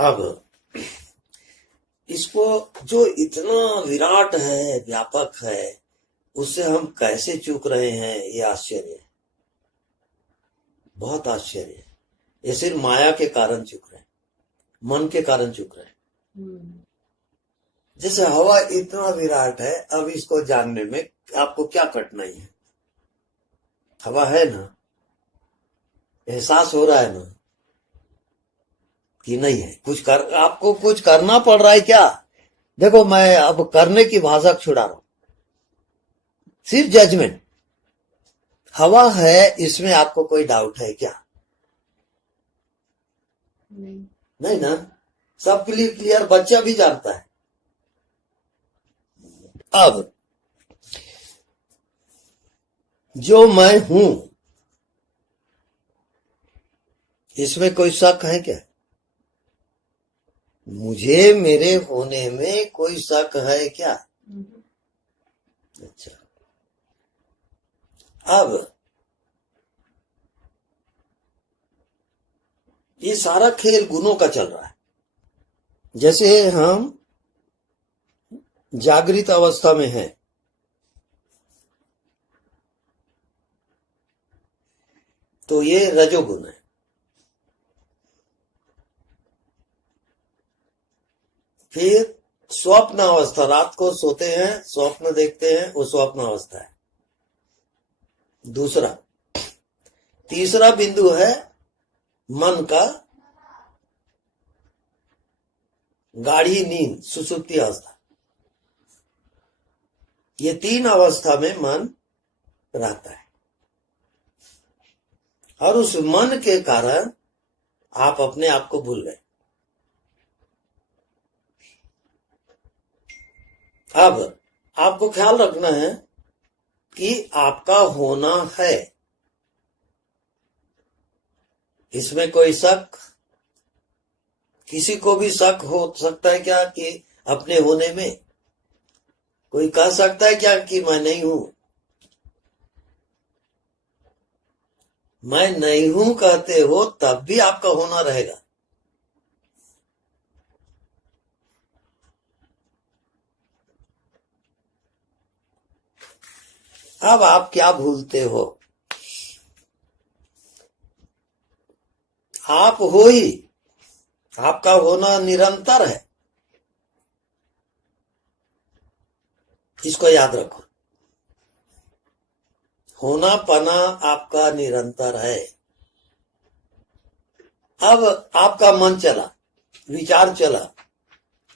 अब इसको जो इतना विराट है, व्यापक है, उससे हम कैसे चूक रहे हैं, ये आश्चर्य है, बहुत आश्चर्य है। ये सिर्फ माया के कारण चूक रहे हैं, मन के कारण चूक रहे हैं। जैसे हवा इतना विराट है, अब इसको जानने में आपको क्या कठिनाई है? हवा है ना, एहसास हो रहा है ना कि नहीं है? आपको कुछ करना पड़ रहा है क्या? देखो, मैं अब करने की भाषा छुड़ा रहा हूं, सिर्फ जजमेंट। हवा है, इसमें आपको कोई डाउट है क्या? नहीं ना, सबके लिए क्लियर, बच्चा भी जानता है। अब जो मैं हूं, इसमें कोई शक है क्या? मुझे मेरे होने में कोई शक है क्या? अच्छा, अब ये सारा खेल गुणों का चल रहा है। जैसे हम जागृत अवस्था में हैं, तो ये रजोगुण है। फिर स्वप्न अवस्था, रात को सोते हैं, स्वप्न देखते हैं, वो स्वप्न अवस्था है। दूसरा, तीसरा बिंदु है मन का गाढ़ी नींद, सुषुप्ति अवस्था। ये तीन अवस्था में मन रहता है, और उस मन के कारण आप अपने आप को भूल गए। अब आपको ख्याल रखना है कि आपका होना है, इसमें कोई शक, किसी को भी शक हो सकता है क्या कि अपने होने में? कोई कह सकता है क्या कि मैं नहीं हूं? मैं नहीं हूं कहते हो तब भी आपका होना रहेगा। अब आप क्या भूलते हो? आप हो ही, आपका होना निरंतर है, इसको याद रखो। होना पना आपका निरंतर है। अब आपका मन चला, विचार चला,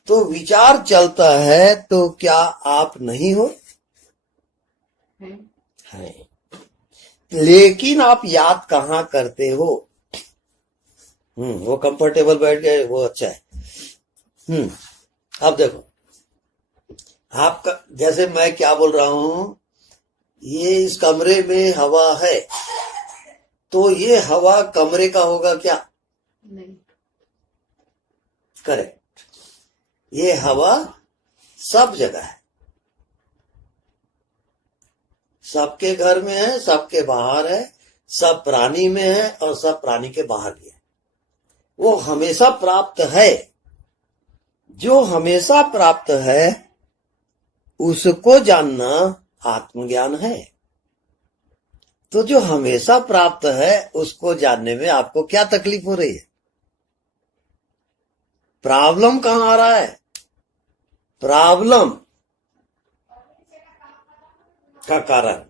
तो विचार चलता है तो क्या आप नहीं हो? है। लेकिन आप याद कहां करते हो? वो कंफर्टेबल बैठ गए, वो अच्छा है। अब देखो, आपका, जैसे मैं क्या बोल रहा हूं, ये इस कमरे में हवा है, तो ये हवा कमरे का होगा क्या? नहीं। करेक्ट। ये हवा सब जगह है, सबके घर में है, सबके बाहर है, सब प्राणी में है, और सब प्राणी के बाहर भी है। वो हमेशा प्राप्त है। जो हमेशा प्राप्त है उसको जानना आत्मज्ञान है। तो जो हमेशा प्राप्त है उसको जानने में आपको क्या तकलीफ हो रही है? प्रॉब्लम कहां आ रहा है? प्रॉब्लम का कारण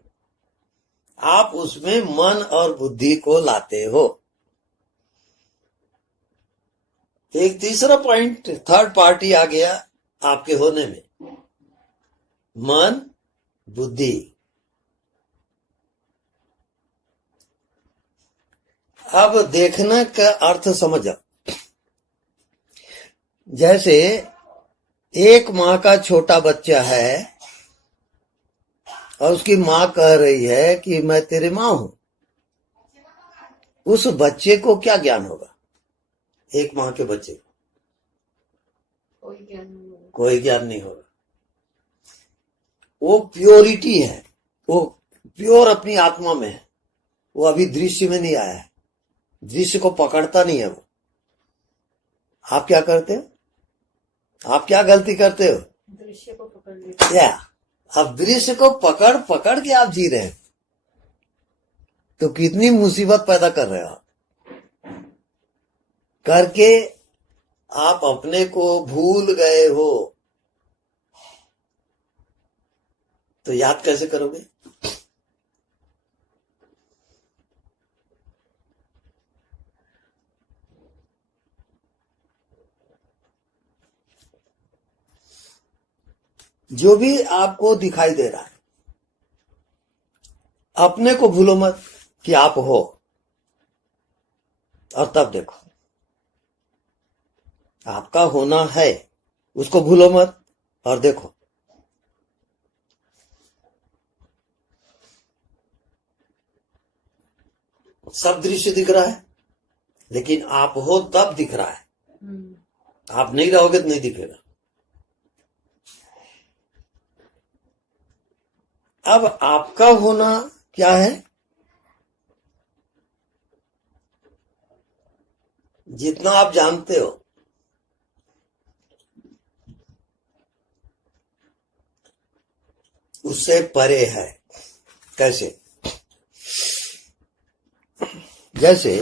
आप उसमें मन और बुद्धि को लाते हो। एक तीसरा पॉइंट, थर्ड पार्टी आ गया आपके होने में, मन, बुद्धि। अब देखने का अर्थ समझो। जैसे एक माँ का छोटा बच्चा है और उसकी माँ कह रही है कि मैं तेरी माँ हूं, उस बच्चे को क्या ज्ञान होगा? एक माँ के बच्चे को कोई ज्ञान नहीं होगा। वो प्योरिटी है, वो प्योर अपनी आत्मा में है, वो अभी दृश्य में नहीं आया है, दृश्य को पकड़ता नहीं है वो। आप क्या करते हो? आप क्या गलती करते हो? दृश्य को पकड़ लेते क्या अब दृश्य को पकड़ पकड़ के आप जी रहे हैं, तो कितनी मुसीबत पैदा कर रहे हो आप। करके आप अपने को भूल गए हो, तो याद कैसे करोगे? जो भी आपको दिखाई दे रहा है, अपने को भूलो मत कि आप हो, और तब देखो आपका होना है, उसको भूलो मत और देखो। सब दृश्य दिख रहा है, लेकिन आप हो तब दिख रहा है। आप नहीं रहोगे तो नहीं दिखेगा। अब आपका होना क्या है? जितना आप जानते हो उससे परे है। कैसे? जैसे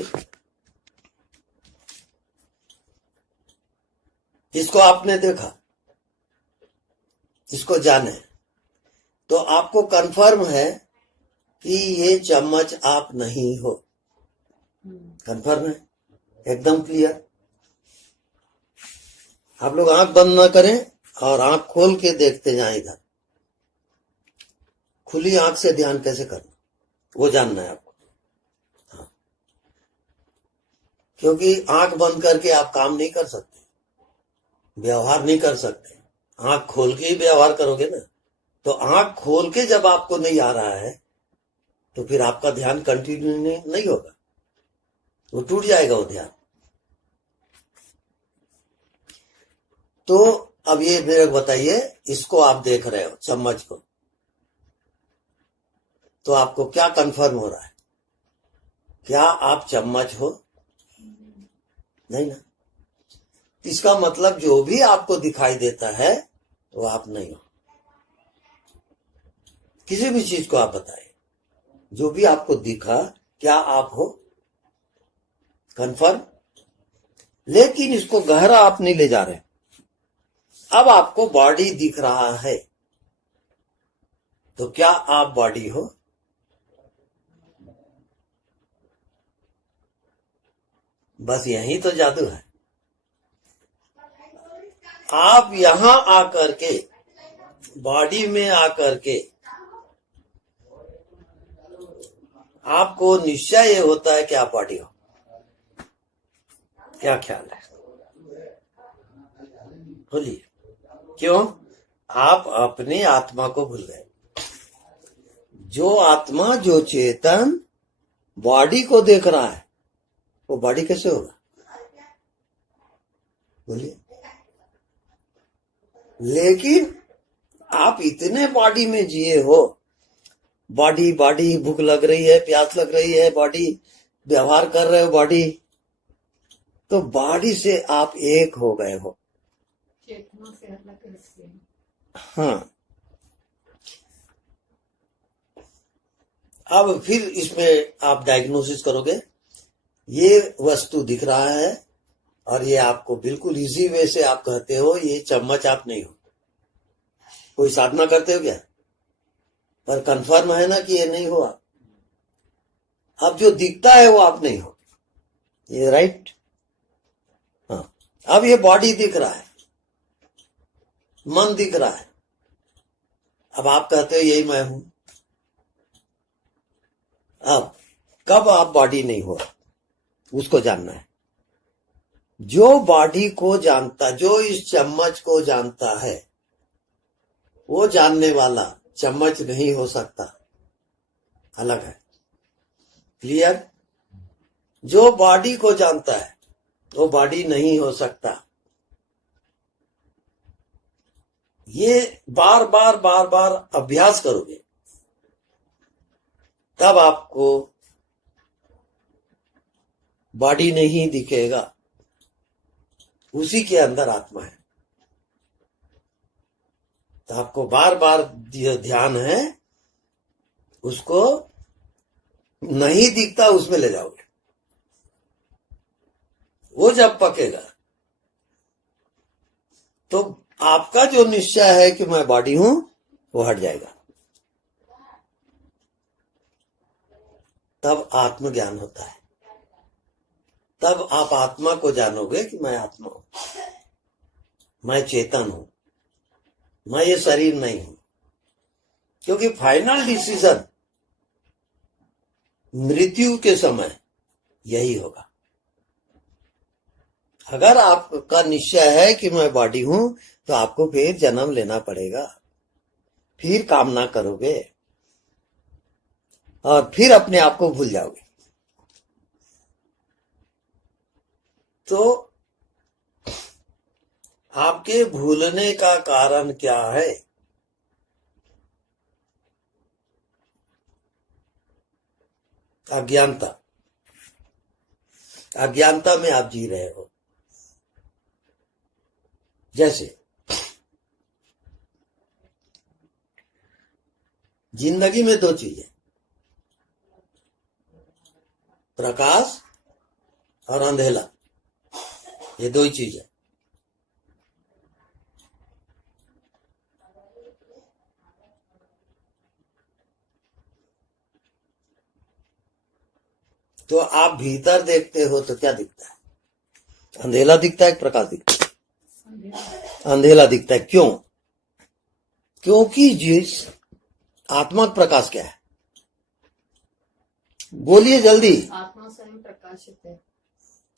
इसको आपने देखा, इसको जाने, तो आपको कंफर्म है कि ये चम्मच आप नहीं हो। कंफर्म है, एकदम क्लियर। आप लोग आंख बंद ना करें और आंख खोल के देखते जाएं इधर। खुली आंख से ध्यान कैसे करना, वो जानना है आपको। हाँ। क्योंकि आंख बंद करके आप काम नहीं कर सकते, व्यवहार नहीं कर सकते। आंख खोल के ही व्यवहार करोगे ना। तो आंख खोल के जब आपको नहीं आ रहा है, तो फिर आपका ध्यान कंटिन्यू नहीं होगा, वो टूट जाएगा वो ध्यान। तो अब ये मेरे को बताइए, इसको आप देख रहे हो चम्मच को, तो आपको क्या कंफर्म हो रहा है? क्या आप चम्मच हो? नहीं ना। इसका मतलब जो भी आपको दिखाई देता है वो आप नहीं हो। किसी भी चीज को आप बताएं, जो भी आपको दिखा, क्या आप हो? कंफर्म। लेकिन इसको गहरा आप नहीं ले जा रहे। अब आपको बॉडी दिख रहा है, तो क्या आप बॉडी हो? बस यही तो जादू है। आप यहां आकर के, बॉडी में आकर के, आपको निश्चय ये होता है कि आप बॉडी हो। क्या ख्याल है? बोलिए। क्यों? आप अपनी आत्मा को भूल गए। जो आत्मा, जो चेतन बॉडी को देख रहा है, वो बॉडी कैसे होगा? बोलिए। लेकिन आप इतने बॉडी में जिए हो, बॉडी बॉडी, भूख लग रही है, प्यास लग रही है, बॉडी, व्यवहार कर रहे हो बॉडी, तो बॉडी से आप एक हो गए हो। चेतना से अलग कैसे? हाँ। अब फिर इसमें आप डायग्नोसिस करोगे, ये वस्तु दिख रहा है और ये आपको बिल्कुल इजी वे से आप कहते हो ये चम्मच आप नहीं हो। कोई साधना करते हो क्या? पर कंफर्म है ना कि ये नहीं हो आप। अब जो दिखता है वो आप नहीं हो, ये राइट। हाँ। अब ये बॉडी दिख रहा है, मन दिख रहा है, अब आप कहते हो यही मैं हूं। अब कब आप बॉडी नहीं हो, उसको जानना है। जो बॉडी को जानता, जो इस चम्मच को जानता है, वो जानने वाला चम्मच नहीं हो सकता, अलग है। क्लियर? जो बॉडी को जानता है वो बॉडी नहीं हो सकता। ये बार बार बार बार अभ्यास करोगे, तब आपको बॉडी नहीं दिखेगा। उसी के अंदर आत्मा है। तो आपको बार बार ध्यान है, उसको नहीं दिखता उसमें ले जाओगे। वो जब पकेगा तो आपका जो निश्चय है कि मैं बॉडी हूं वो हट जाएगा। तब आत्मज्ञान होता है। तब आप आत्मा को जानोगे कि मैं आत्मा हूं, मैं चेतन हूं, मैं ये शरीर नहीं हूं। क्योंकि फाइनल डिसीजन मृत्यु के समय यही होगा। अगर आपका निश्चय है कि मैं बॉडी हूं तो आपको फिर जन्म लेना पड़ेगा, फिर कामना करोगे और फिर अपने आप को भूल जाओगे। तो आपके भूलने का कारण क्या है? अज्ञानता। अज्ञानता में आप जी रहे हो। जैसे जिंदगी में दो चीजें, प्रकाश और अंधेला, ये दो ही चीज है। तो आप भीतर देखते हो तो क्या दिखता है? अंधेला दिखता है, प्रकाश दिखता है? अंधेला दिखता है। क्यों? क्योंकि जिस आत्मा प्रकाश क्या है? बोलिए जल्दी। आत्मा स्वयं प्रकाशित है।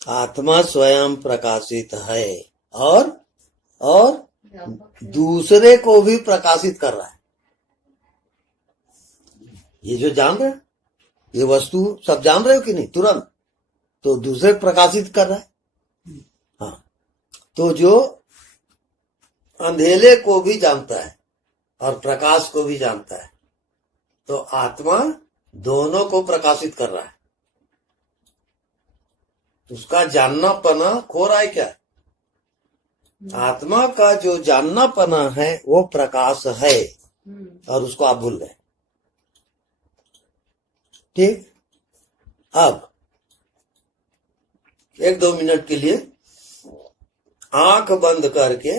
आत्मा स्वयं प्रकाशित है और व्यापक है। दूसरे को भी प्रकाशित कर रहा है। ये जो जान रहे हो, ये वस्तु सब जान रहे हो कि नहीं? तुरंत तो दूसरे प्रकाशित कर रहा है। हाँ, तो जो अंधेले को भी जानता है और प्रकाश को भी जानता है, तो आत्मा दोनों को प्रकाशित कर रहा है। उसका जाननापना खो रहा है क्या? आत्मा का जो जाननापना है वो प्रकाश है और उसको आप भूल गए। ठीक। अब 1-2 मिनट के लिए आंख बंद करके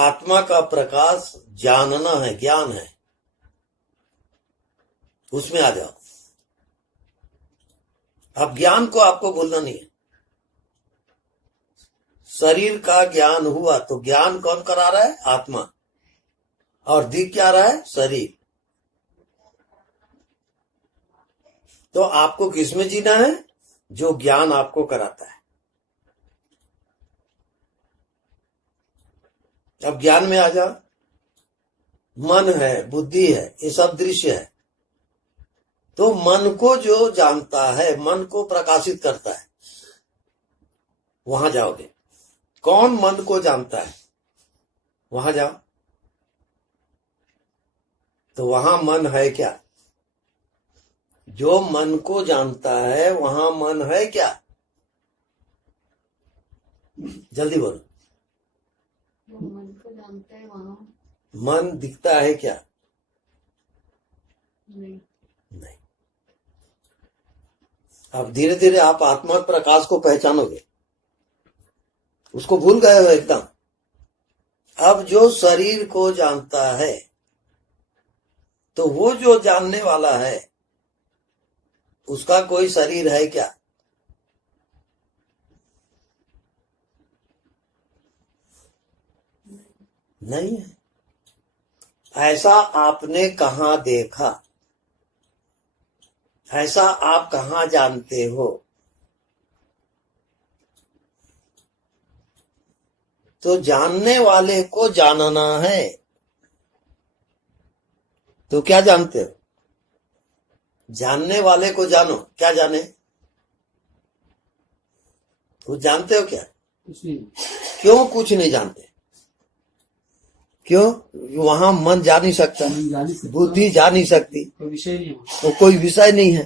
आत्मा का प्रकाश जानना है, ज्ञान है, उसमें आ जाओ। अब ज्ञान को आपको भूलना नहीं है। शरीर का ज्ञान हुआ तो ज्ञान कौन करा रहा है? आत्मा। और दिख क्या रहा है? शरीर। तो आपको किसमें जीना है? जो ज्ञान आपको कराता है। अब ज्ञान में आ जाओ। मन है, बुद्धि है, ये सब दृश्य है। तो मन को जो जानता है, मन को प्रकाशित करता है, वहां जाओगे। कौन मन को जानता है? वहां जाओ। तो वहां मन है क्या? जो मन को जानता है वहां मन है क्या? जल्दी बोलो। जो मन को जानते हैं वहाँ मन दिखता है क्या? नहीं। नहीं। अब धीरे धीरे आप आत्मा प्रकाश को पहचानोगे। उसको भूल गए हो एकदम। अब जो शरीर को जानता है, तो वो जो जानने वाला है उसका कोई शरीर है क्या? नहीं है। ऐसा आपने कहां देखा? ऐसा आप कहां जानते हो? तो जानने वाले को जानना है। तो क्या जानते हो? जानने वाले को जानो। क्या जाने? कुछ जानते हो क्या? कुछ नहीं। क्यों कुछ नहीं जानते? क्यों? वहां मन जा नहीं सकता, बुद्धि जा नहीं सकती, कोई विषय नहीं हो। तो कोई विषय नहीं है।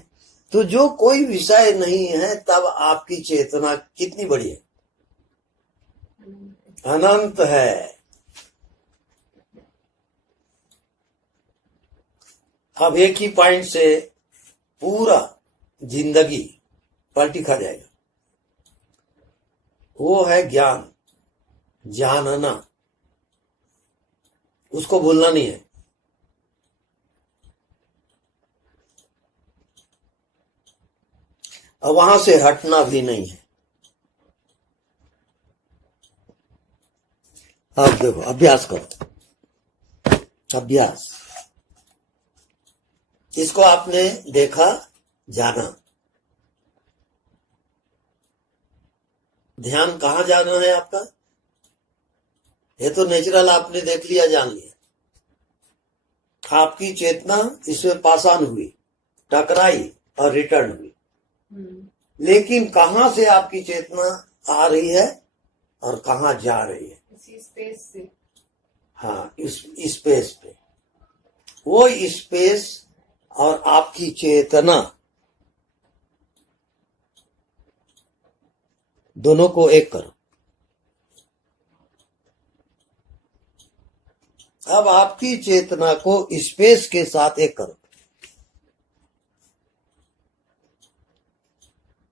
तो जो कोई विषय नहीं है, तब आपकी चेतना कितनी बड़ी है? अनंत है। अब एक ही पॉइंट से पूरा जिंदगी पलटी खा जाएगा। वो है ज्ञान, जानना, उसको भूलना नहीं है। और वहां से हटना भी नहीं है। अब देखो, अभ्यास करो, अभ्यास। इसको आपने देखा, जाना। ध्यान कहाँ जाना है आपका? ये तो नेचुरल आपने देख लिया, जान लिया। आपकी चेतना इसमें पासान हुई, टकराई और रिटर्न हुई। लेकिन कहां से आपकी चेतना आ रही है और कहां जा रही है? इसी स्पेस से। हाँ, इस स्पेस पे। वो स्पेस और आपकी चेतना दोनों को एक करो। अब आपकी चेतना को स्पेस के साथ एक करो।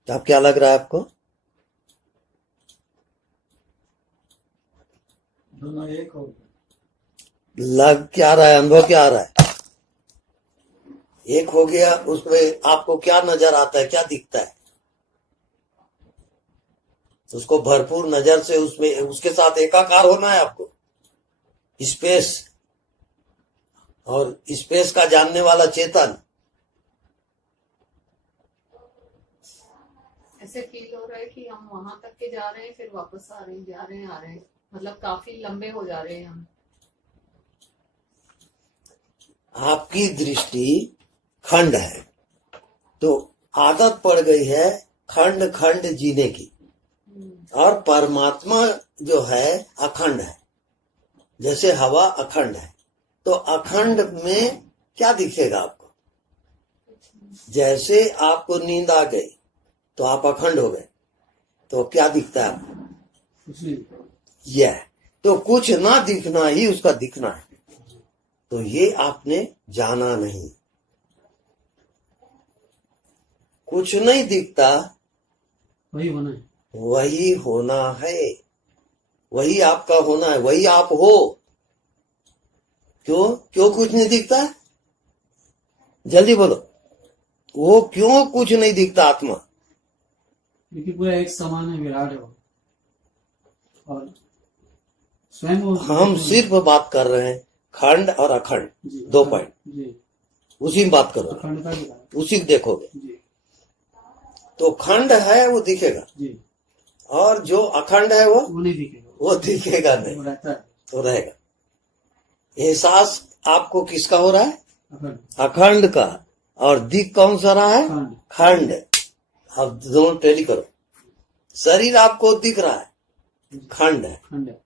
अब क्या लग रहा है आपको? दोनों एक हो गए। लग क्या रहा है? अनुभव क्या आ रहा है? एक हो गया। उसमें आपको क्या नजर आता है, क्या दिखता है? उसको भरपूर नजर से उसमें उसके साथ एकाकार होना है आपको। स्पेस और स्पेस का जानने वाला चेतन। ऐसे फील हो रहा है कि हम वहां तक के जा रहे हैं, फिर वापस आ रहे हैं, जा रहे हैं, आ रहे हैं। मतलब काफी लंबे हो जा रहे हैं हम। आपकी दृष्टि खंड है, तो आदत पड़ गई है खंड खंड जीने की। और परमात्मा जो है अखंड है। जैसे हवा अखंड है, तो अखंड में क्या दिखेगा आपको? जैसे आपको नींद आ गई तो आप अखंड हो गए, तो क्या दिखता है आपको? यह तो कुछ ना दिखना ही उसका दिखना है। तो ये आपने जाना नहीं। कुछ नहीं दिखता, वही होना है। वही होना है, वही आपका होना है, वही आप हो। क्यों क्यों कुछ नहीं दिखता? जल्दी बोलो, वो क्यों कुछ नहीं दिखता? आत्मा क्योंकि पूरा एक समान है, विराट है वो। और स्वयं वो हम सिर्फ बात कर रहे हैं खंड और अखंड, जी, दो पॉइंट, जी, उसी में बात करो, अखंडता की बात। उसी को देखोगे। जी, तो खंड है वो दिखेगा, जी, और जो अखंड है वो नहीं दिखेगा, वो दिखेगा नहीं, वो रहता है तो रहेगा। एहसास आपको किसका हो रहा है? अखंड। अखंड का। और दिख कौन सा रहा है? खंड। खंड। अब दोनों टैली करो। शरीर आपको दिख रहा है, खंड है। खंड है,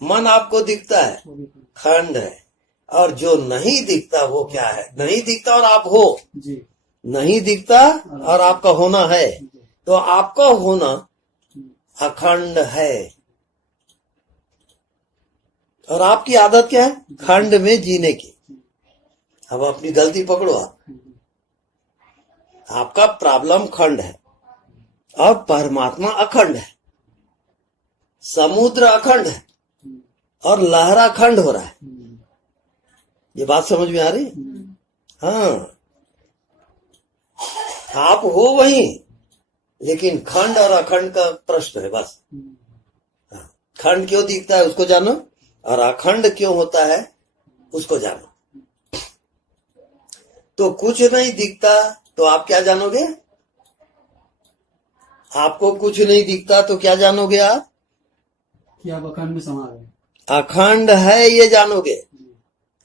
मन आपको दिखता है, वो भी खंड। खंड है। और जो नहीं दिखता वो क्या है? नहीं दिखता और आप हो। जी, नहीं दिखता और आपका होना है। जी, तो आपका होना अखंड है। और आपकी आदत क्या है? खंड में जीने की। अब अपनी गलती पकड़ो आप। आपका प्रॉब्लम खंड है और परमात्मा अखंड है। समुद्र अखंड है और लहरा खंड हो रहा है। ये बात समझ में आ रही? हाँ, आप हो वही, लेकिन खंड और अखंड का प्रश्न है बस। हाँ, खंड क्यों दिखता है उसको जानो, और अखंड क्यों होता है उसको जानो। तो कुछ नहीं दिखता तो आप क्या जानोगे? आपको कुछ नहीं दिखता तो क्या जानोगे आप? कि आप अखंड में समा गए। अखंड है ये जानोगे।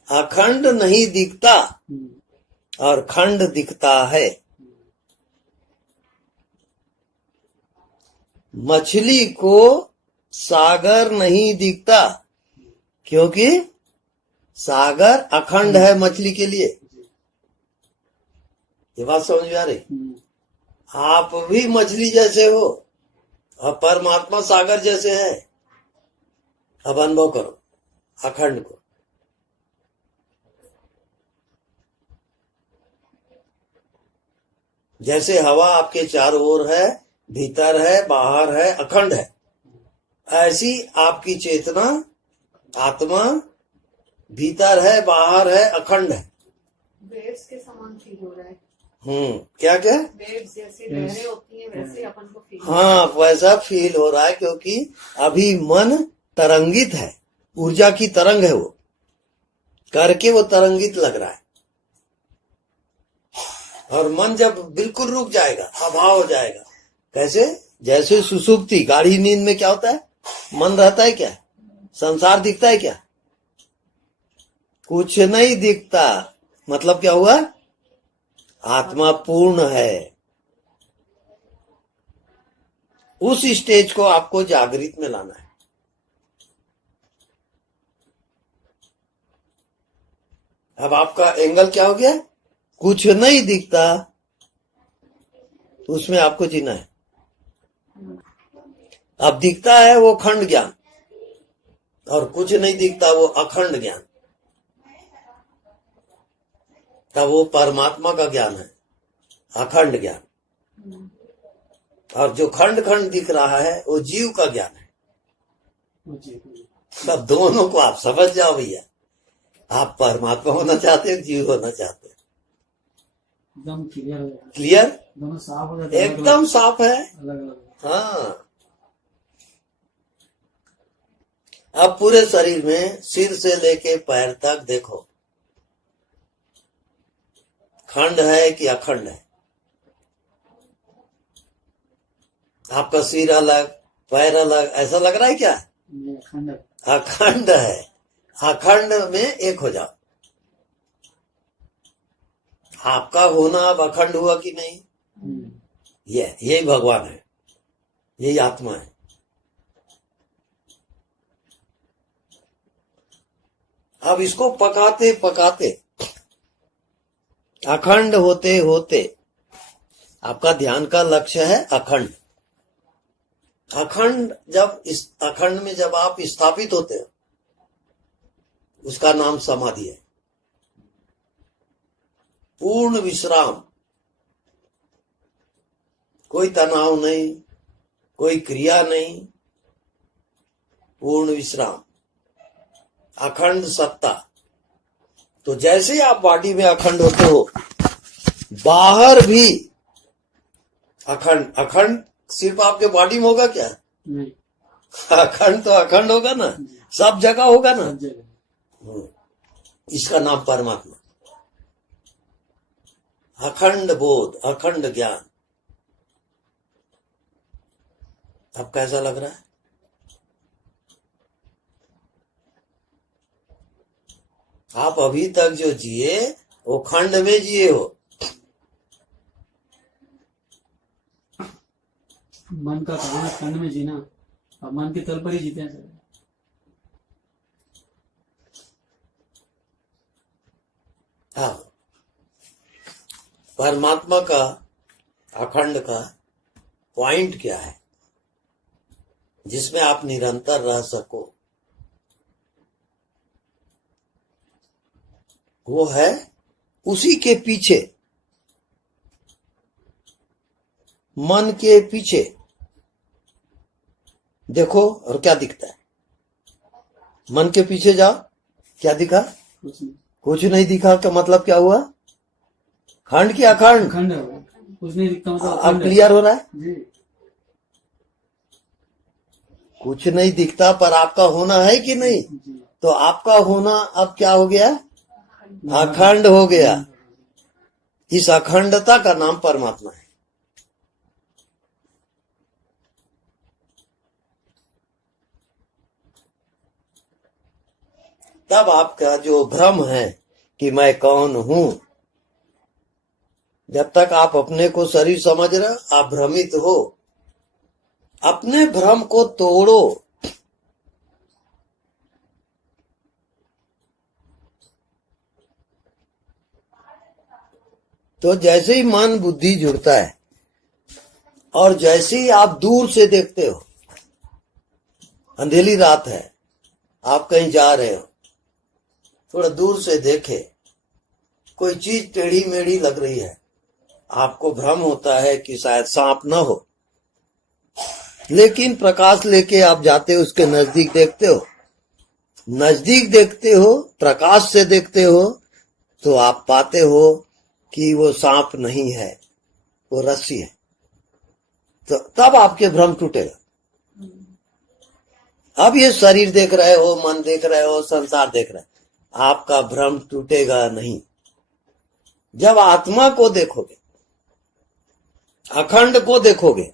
अखंड नहीं दिखता और खंड दिखता है। मछली को सागर नहीं दिखता क्योंकि सागर अखंड है मछली के लिए। ये बात समझ में आ रही? आप भी मछली जैसे हो और परमात्मा सागर जैसे है। अब अनुभव करो अखंड को। जैसे हवा आपके चारों ओर है, भीतर है, बाहर है, अखंड है, ऐसी आपकी चेतना, आत्मा भीतर है, बाहर है, अखंड है। वेव्स के समान फील हो रहा है। क्या क्या? वेव्स जैसी लहरें होती हैं वैसे अपन को फील। हाँ, वैसा फील हो रहा है, क्योंकि अभी मन तरंगित है, ऊर्जा की तरंग है, वो करके वो तरंगित लग रहा है। और मन जब बिल्कुल रुक जाएगा, अभाव हो जाएगा। कैसे? जैसे सुसुप्ति, गाढ़ी नींद में क्या होता है? मन रहता है क्या? संसार दिखता है क्या? कुछ नहीं दिखता। मतलब क्या हुआ? आत्मा पूर्ण है। उस स्टेज को आपको जागृत में लाना है। अब आपका एंगल क्या हो गया? कुछ नहीं दिखता, उसमें आपको जीना है। अब दिखता है वो खंड ज्ञान, और कुछ नहीं दिखता वो अखंड ज्ञान। तब वो परमात्मा का ज्ञान है, अखंड ज्ञान। और जो खंड खंड दिख रहा है वो जीव का ज्ञान है। सब दोनों को आप समझ जाओ भैया। आप परमात्मा होना चाहते हो, जीव होना चाहते हो। एकदम क्लियर हो जाता है। क्लियर? दोनों साफ हो जाते हैं। एकदम साफ है। अलग अलग। हाँ। अब पूरे शरीर में सिर से लेके पैर तक देखो, खंड है कि अखंड है? आपका सिर अलग, पैर अलग, ऐसा लग रहा है क्या? अखंड है। अखंड है। अखंड में एक हो जाओ। आपका होना अब अखंड हुआ कि नहीं? यही भगवान है, यही आत्मा है। अब इसको पकाते पकाते, अखंड होते होते, आपका ध्यान का लक्ष्य है अखंड। अखंड, जब इस अखंड में जब आप स्थापित होते हो, उसका नाम समाधि है। पूर्ण विश्राम, कोई तनाव नहीं, कोई क्रिया नहीं, पूर्ण विश्राम, अखंड सत्ता। तो जैसे ही आप बॉडी में अखंड होते हो, बाहर भी अखंड। अखंड सिर्फ आपके बॉडी में होगा क्या? नहीं, अखंड तो अखंड होगा ना, सब जगह होगा ना। सब जगह। इसका नाम परमात्मा। अखंड बोध, अखंड ज्ञान। अब कैसा लग रहा है? आप अभी तक जो जिए वो खंड में जिए हो। मन का कहना खंड में जीना, और मन के तल पर ही जीते हैं सर। हाँ, परमात्मा का, अखंड का पॉइंट क्या है जिसमें आप निरंतर रह सको? वो है उसी के पीछे, मन के पीछे देखो और क्या दिखता है। मन के पीछे जाओ, क्या दिखा? कुछ नहीं। कुछ नहीं दिखा का मतलब क्या हुआ? खंड की अखंड? अखंड है वो, कुछ नहीं दिखता मतलब अब अखंड है। क्लियर हो रहा है? जी। कुछ नहीं दिखता पर आपका होना है कि नहीं? जी। तो आपका होना अब क्या हो गया? अखंड हो गया। इस अखंडता का नाम परमात्मा है। तब आपका जो भ्रम है कि मैं कौन हूं, जब तक आप अपने को शरीर समझ रहे हो, आप भ्रमित हो। अपने भ्रम को तोड़ो। तो जैसे ही मन बुद्धि जुड़ता है और जैसे ही आप दूर से देखते हो, अंधेरी रात है, आप कहीं जा रहे हो, थोड़ा दूर से देखे कोई चीज टेढ़ी मेढ़ी लग रही है, आपको भ्रम होता है कि शायद सांप न हो, लेकिन प्रकाश लेके आप जाते हो, उसके नजदीक देखते हो, नजदीक देखते हो, प्रकाश से देखते हो, तो आप पाते हो कि वो सांप नहीं है, वो रस्सी है। तो तब आपके भ्रम टूटेगा। अब ये शरीर देख रहे हो, मन देख रहे हो, संसार देख रहे हो, आपका भ्रम टूटेगा नहीं। जब आत्मा को देखोगे, अखंड को देखोगे,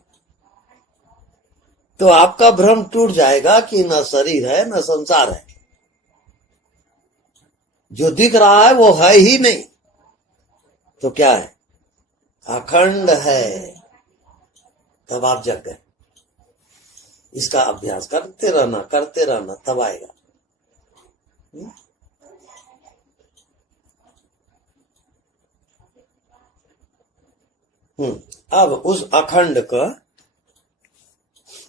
तो आपका भ्रम टूट जाएगा कि न शरीर है न संसार है। जो दिख रहा है वो है ही नहीं, तो क्या है? अखंड है। तब आप जग गए। इसका अभ्यास करते रहना, तब आएगा। अब उस अखंड का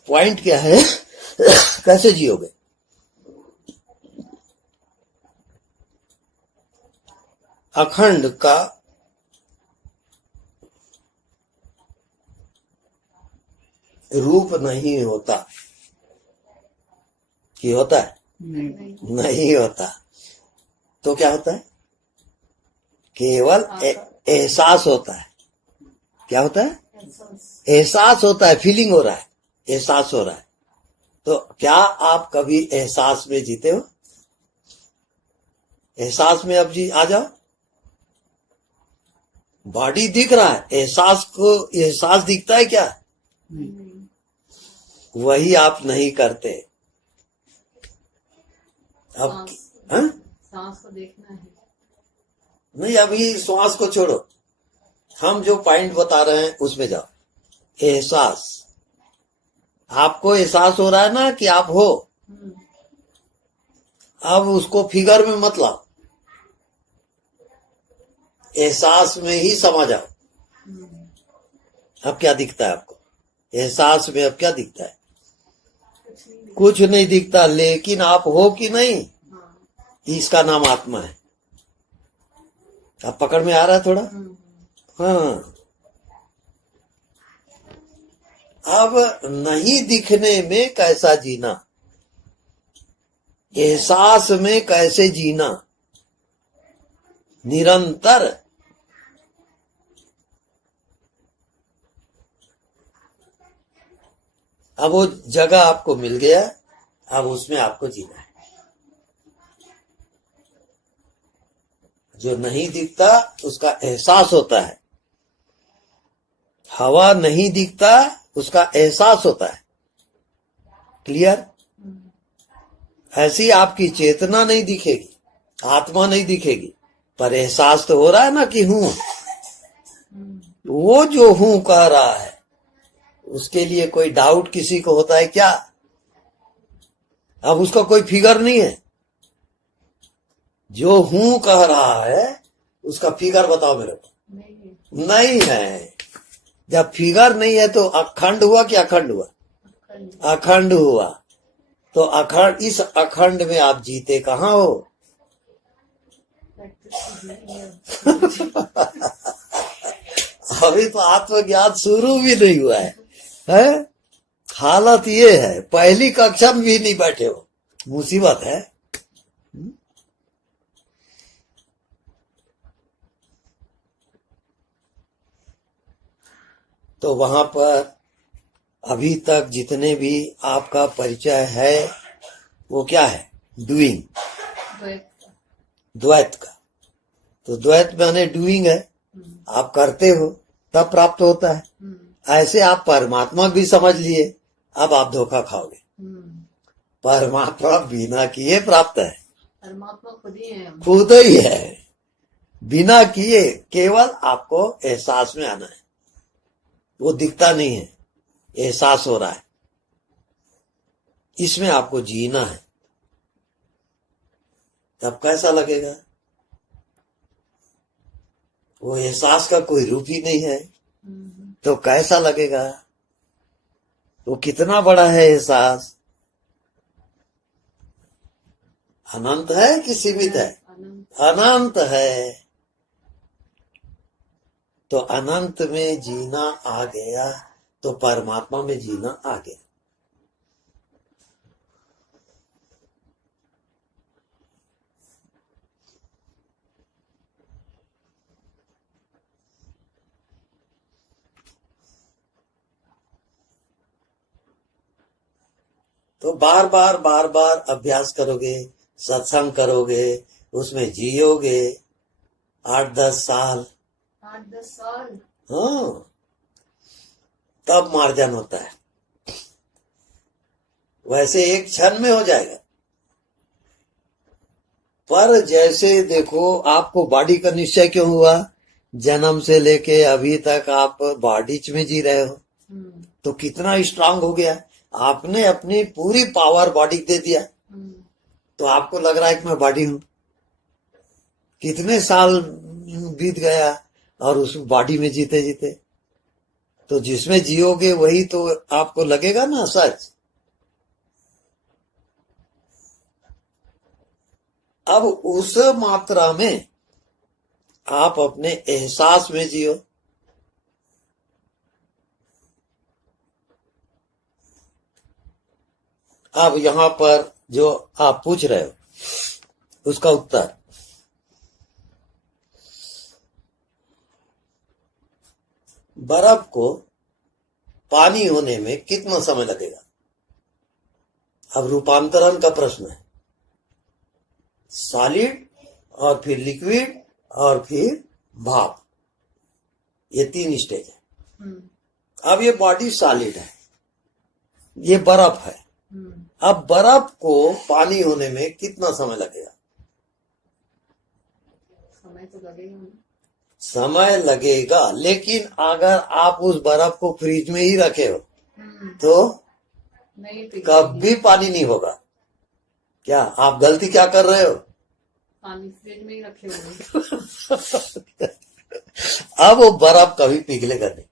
पॉइंट क्या है? कैसे जियोगे? अखंड का रूप नहीं होता। कि होता है? नहीं होता। तो क्या होता है? केवल एहसास होता है। क्या होता है? एहसास होता है, फीलिंग हो रहा है, एहसास हो रहा है। तो क्या आप कभी एहसास में जीते हो? एहसास में अब जी आ जाओ। बॉडी दिख रहा है, एहसास को एहसास दिखता है क्या? वही आप नहीं करते। अब सांस को देखना है। नहीं, अभी श्वास को छोड़ो, हम जो पॉइंट बता रहे हैं उसमें जाओ। एहसास, आपको एहसास हो रहा है ना कि आप हो। अब उसको फिगर में मत लाओ, एहसास में ही समा जाओ। अब क्या दिखता है आपको? एहसास में अब क्या दिखता है? कुछ नहीं दिखता, लेकिन आप हो कि नहीं, इसका नाम आत्मा है। अब पकड़ में आ रहा है थोड़ा? हाँ। अब नहीं दिखने में कैसा जीना, एहसास में कैसे जीना, निरंतर। अब वो जगह आपको मिल गया, अब उसमें आपको जीना है। जो नहीं दिखता उसका एहसास होता है, हवा नहीं दिखता उसका एहसास होता है। क्लियर? ऐसी आपकी चेतना नहीं दिखेगी, आत्मा नहीं दिखेगी, पर एहसास तो हो रहा है ना कि हूं। वो जो हूं कह रहा है, उसके लिए कोई डाउट किसी को होता है क्या? अब उसका कोई फिगर नहीं है। जो हूं कह रहा है उसका फिगर बताओ मेरे को। नहीं है। जब फिगर नहीं है तो अखंड हुआ कि अखंड हुआ? अखंड हुआ। तो अखंड, इस अखंड में आप जीते कहाँ हो? अभी तो आत्मज्ञान शुरू भी नहीं हुआ है? हालत ये है, पहली कक्षा में भी नहीं बैठे हो, मुसीबत है। तो वहां पर अभी तक जितने भी आपका परिचय है वो क्या है? डूइंग, द्वैत का। तो द्वैत माने डूइंग है, आप करते हो तब प्राप्त होता है। ऐसे आप परमात्मा भी समझ लिए, अब आप धोखा खाओगे। परमात्मा बिना किए प्राप्त है। परमात्मा खुद ही है, खुद ही है, बिना किए। केवल आपको एहसास में आना है। वो दिखता नहीं है, एहसास हो रहा है। इसमें आपको जीना है। तब कैसा लगेगा? वो एहसास का कोई रूप ही नहीं है, तो कैसा लगेगा? वो कितना बड़ा है एहसास। अनंत है कि सीमित है? अनंत। अनंत है। तो अनंत में जीना आ गया तो परमात्मा में जीना आ गया। तो बार बार अभ्यास करोगे, सत्संग करोगे, उसमें जियोगे 8-10 साल, 8-10 साल। हाँ, तब मार्जन होता है। वैसे एक क्षण में हो जाएगा, पर जैसे देखो आपको बॉडी का निश्चय क्यों हुआ? जन्म से लेके अभी तक आप बॉडी में जी रहे हो, तो कितना स्ट्रांग हो गया। आपने अपनी पूरी पावर बॉडी दे दिया, तो आपको लग रहा है कि मैं बॉडी हूं। कितने साल बीत गया और उस बॉडी में जीते जीते, तो जिसमें जियोगे वही तो आपको लगेगा ना सच। अब उस मात्रा में आप अपने एहसास में जियो। अब यहां पर जो आप पूछ रहे हो उसका उत्तर, बर्फ को पानी होने में कितना समय लगेगा? अब रूपांतरण का प्रश्न है। सॉलिड और फिर लिक्विड और फिर भाप, ये 3 स्टेज है। अब ये बॉडी सॉलिड है, ये बर्फ है। अब बर्फ को पानी होने में कितना समय लगेगा? समय तो लगेगा। समय लगेगा, लेकिन अगर आप उस बर्फ को फ्रिज में ही रखे हो तो नहीं, कभी पानी नहीं होगा। क्या आप गलती क्या कर रहे हो? पानी फ्रिज में ही रखे हुए। अब वो बर्फ कभी पिघलेगा नहीं,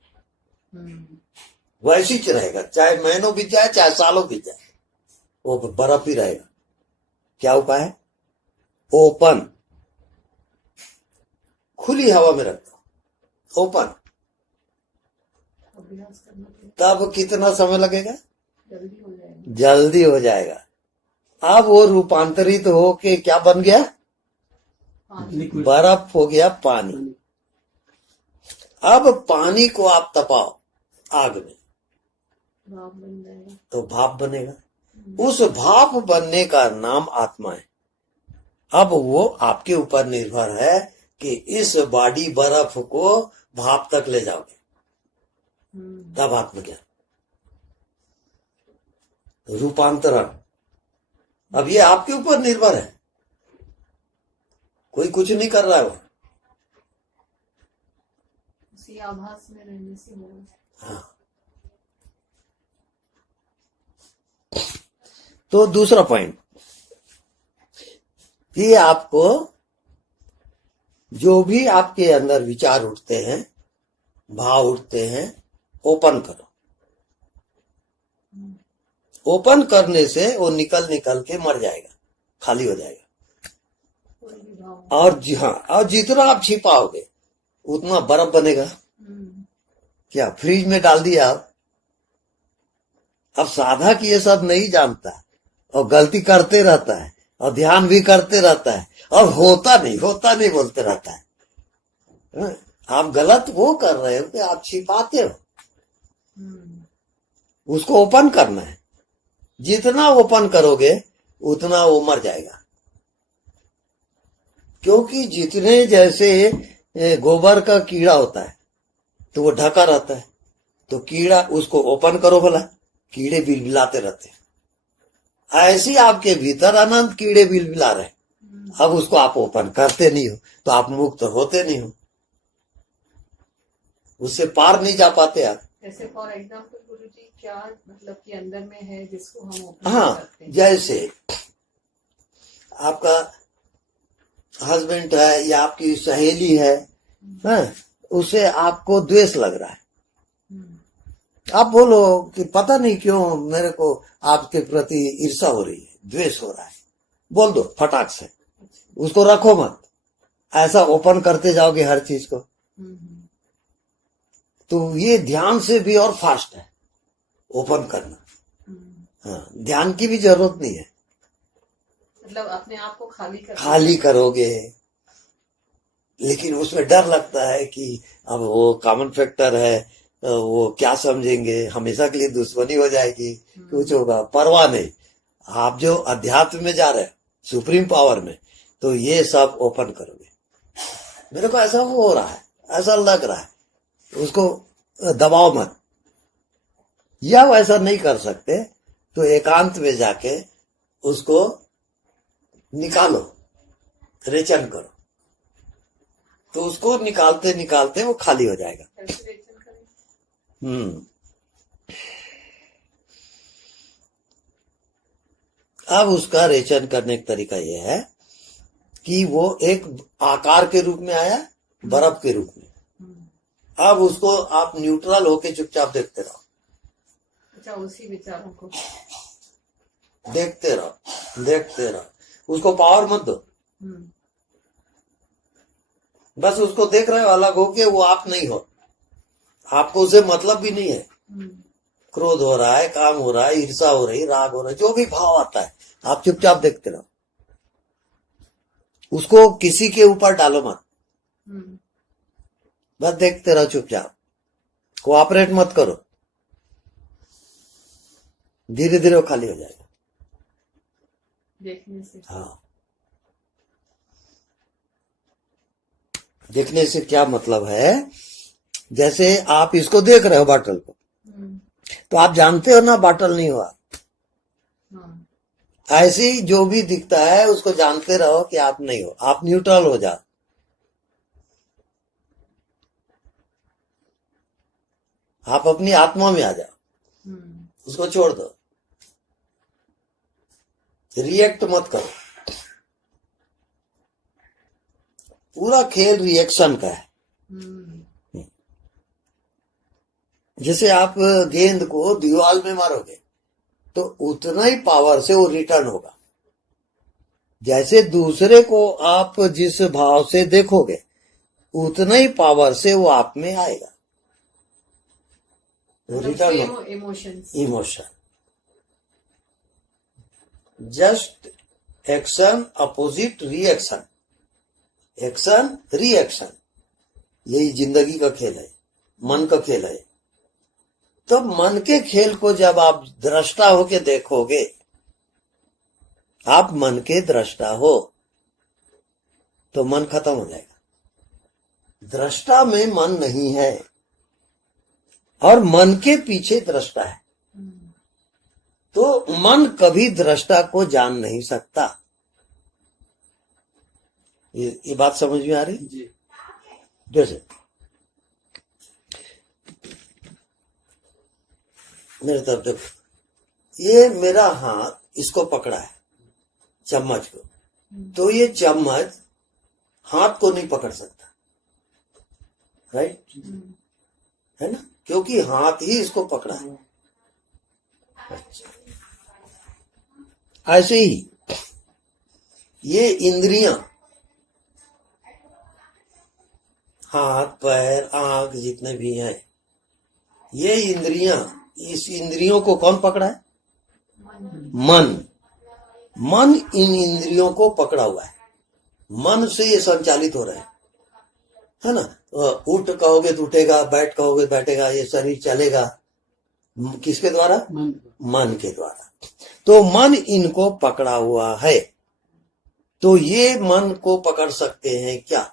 वैसी ही रहेगा, चाहे महीनों बीत जाए चाहे सालों बीत जाए, वो बर्फ ही रहेगा। क्या उपाय है? ओपन, खुली हवा में रखता, ओपन। अभ्यास करना चाहिए, तब कितना समय लगेगा? जल्दी हो जाएगा। जल्दी हो जाएगा। अब वो रूपांतरित हो के क्या बन गया? लिक्विड, बर्फ हो गया पानी। अब पानी को आप तपाओ आग में, भाप बन जाएगा। तो भाप बनेगा। उस भाप बनने का नाम आत्मा है। अब वो आपके ऊपर निर्भर है कि इस बॉडी बर्फ को भाप तक ले जाओगे, तब आत्मज्ञान, रूपांतरण। अब ये आपके ऊपर निर्भर है, कोई कुछ नहीं कर रहा है वो। उसी आभास में रहने से होगा। हाँ। तो दूसरा पॉइंट, कि आपको जो भी आपके अंदर विचार उठते हैं, भाव उठते हैं, ओपन करो। ओपन करने से वो निकल के मर जाएगा, खाली हो जाएगा। कोई भी भाव। और जी हाँ, और जितना आप छिपाओगे उतना बर्फ बनेगा। क्या फ्रिज में डाल दिया आप? अब साधक ये सब नहीं जानता और गलती करते रहता है और ध्यान भी करते रहता है और होता नहीं बोलते रहता है। आप गलत वो कर रहे हो कि आप छिपाते हो। उसको ओपन करना है, जितना ओपन करोगे उतना वो मर जाएगा। क्योंकि जितने जैसे गोबर का कीड़ा होता है तो वो ढका रहता है, तो कीड़ा उसको ओपन करो भला, कीड़े बिलबिलाते रहते हैं। ऐसे आपके भीतर अनंत कीड़े बिलबिला रहे, अब उसको आप ओपन करते नहीं हो तो आप मुक्त होते नहीं हो, उससे पार नहीं जा पाते आप। जैसे फॉर एग्जाम्पल गुरुजी, क्या मतलब कि अंदर में है जिसको हम ओपन हाँ, कर सकते हैं? जैसे आपका हस्बैंड है या आपकी सहेली है, उसे आपको द्वेष लग रहा है। आप बोलो कि पता नहीं क्यों मेरे को आपके प्रति ईर्ष्या हो रही है, द्वेष हो रहा है। बोल दो फटाक से, उसको रखो मत, ऐसा ओपन करते जाओगे हर चीज को, तो ये ध्यान से भी और फास्ट है ओपन करना। हाँ, ध्यान की भी जरूरत नहीं है, मतलब अपने आप को खाली करोगे। लेकिन उसमें डर लगता है कि अब वो कॉमन फैक्टर है, वो क्या समझेंगे, हमेशा के लिए दुश्मनी हो जाएगी, कुछ होगा, परवाह नहीं। आप जो अध्यात्म में जा रहे हैं, सुप्रीम पावर में, तो ये सब ओपन करोगे। मेरे को ऐसा हो रहा है, ऐसा लग रहा है, उसको दबाओ मत। या वैसा नहीं कर सकते तो एकांत में जाके उसको निकालो, रेचन करो, तो उसको निकालते निकालते वो खाली हो जाएगा। अब उसका रेचन करने का तरीका यह है कि वो एक आकार के रूप में आया, बर्फ के रूप में। अब उसको आप न्यूट्रल होके चुपचाप देखते रहो। अच्छा, उसी विचारों को देखते रहो, उसको पावर मत दो, बस उसको देख रहे हो अलग होके, वो आप नहीं हो, आपको उसे मतलब भी नहीं है। क्रोध हो रहा है, काम हो रहा है, ईर्षा हो रही, राग हो रहा है, जो भी भाव आता है, आप चुपचाप देखते रहो, उसको किसी के ऊपर डालो मत, बस देखते रहो चुपचाप, कोऑपरेट मत करो, धीरे धीरे वो खाली हो जाएगा देखने से। हाँ, देखने से क्या मतलब है, जैसे आप इसको देख रहे हो बॉटल को, तो आप जानते हो ना बॉटल नहीं हुआ। ऐसे ही जो भी दिखता है उसको जानते रहो कि आप नहीं हो, आप न्यूट्रल हो जाओ। आप अपनी आत्मा में आ जाओ, उसको छोड़ दो, रिएक्ट मत करो। पूरा खेल रिएक्शन का है। जैसे आप गेंद को दीवार में मारोगे तो उतना ही पावर से वो रिटर्न होगा। जैसे दूसरे को आप जिस भाव से देखोगे उतना ही पावर से वो आप में आएगा, return emotion. Just action opposite reaction, action reaction, यही जिंदगी का खेल है, मन का खेल है। तो मन के खेल को जब आप दृष्टा होके देखोगे, आप मन के दृष्टा हो, तो मन खत्म हो जाएगा। दृष्टा में मन नहीं है और मन के पीछे दृष्टा है, तो मन कभी दृष्टा को जान नहीं सकता। ये बात समझ में आ रही जी? जैसे मेरे तरफ देखो, ये मेरा हाथ इसको पकड़ा है, चम्मच को, तो ये चम्मच हाथ को नहीं पकड़ सकता, राइट? है ना, क्योंकि हाथ ही इसको पकड़ा है। ऐसे ही ये इंद्रियां, हाथ पैर आंख जितने भी हैं, ये इंद्रियां, इस इंद्रियों को कौन पकड़ा है? मन इन इंद्रियों को पकड़ा हुआ है, मन से ये संचालित हो रहा है ना। उठ कहोगे तो उठेगा, बैठ कहोगे बैठेगा, ये शरीर चलेगा, किसके द्वारा? मन के द्वारा। तो मन इनको पकड़ा हुआ है, तो ये मन को पकड़ सकते हैं क्या?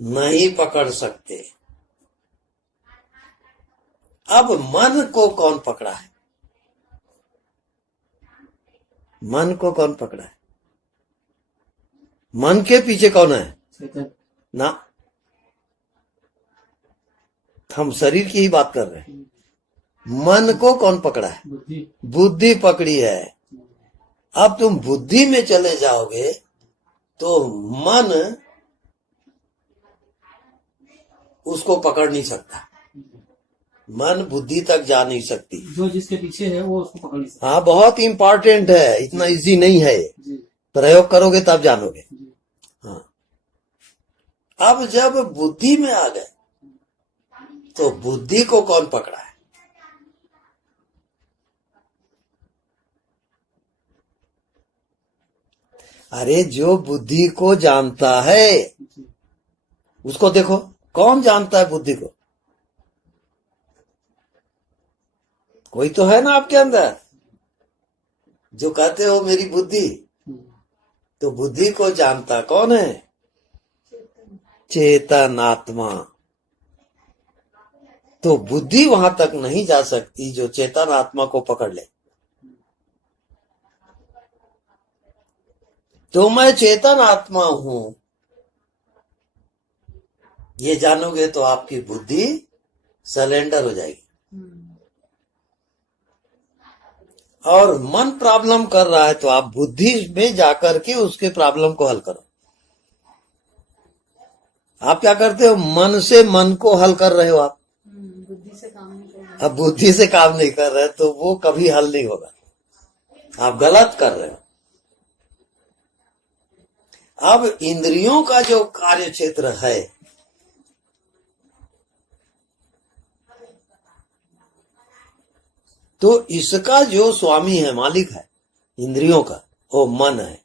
नहीं पकड़ सकते। अब मन को कौन पकड़ा है? मन को कौन पकड़ा है? मन के पीछे कौन है? ना, हम शरीर की ही बात कर रहे हैं। मन को कौन पकड़ा है? बुद्धि पकड़ी है। अब तुम बुद्धि में चले जाओगे तो मन उसको पकड़ नहीं सकता, मन बुद्धि तक जा नहीं सकती। जो जिसके पीछे है वो उसको पकड़ नहीं सकता। हाँ, बहुत इंपॉर्टेंट है, इतना इजी नहीं है। प्रयोग करोगे तब जानोगे। जी। हाँ, अब जब बुद्धि में आ गए तो बुद्धि को कौन पकड़ा है? अरे जो बुद्धि को जानता है जी। उसको देखो, कौन जानता है बुद्धि को? कोई तो है ना आपके अंदर जो कहते हो मेरी बुद्धि। हम्म, तो बुद्धि को जानता कौन है? चेतन आत्मा। तो बुद्धि वहां तक नहीं जा सकती जो चेतन आत्मा को पकड़ ले। तो मैं चेतन आत्मा हूं ये जानोगे तो आपकी बुद्धि सरेंडर हो जाएगी। और मन प्रॉब्लम कर रहा है तो आप बुद्धि में जाकर के उसके प्रॉब्लम को हल करो। आप क्या करते हो? मन से मन को हल कर रहे हो आप। बुद्धि से काम नहीं कर रहे। अब बुद्धि से काम नहीं कर रहे तो वो कभी हल नहीं होगा। आप गलत कर रहे हो। अब इंद्रियों का जो कार्य क्षेत्र है तो इसका जो स्वामी है, मालिक है इंद्रियों का, वो मन है।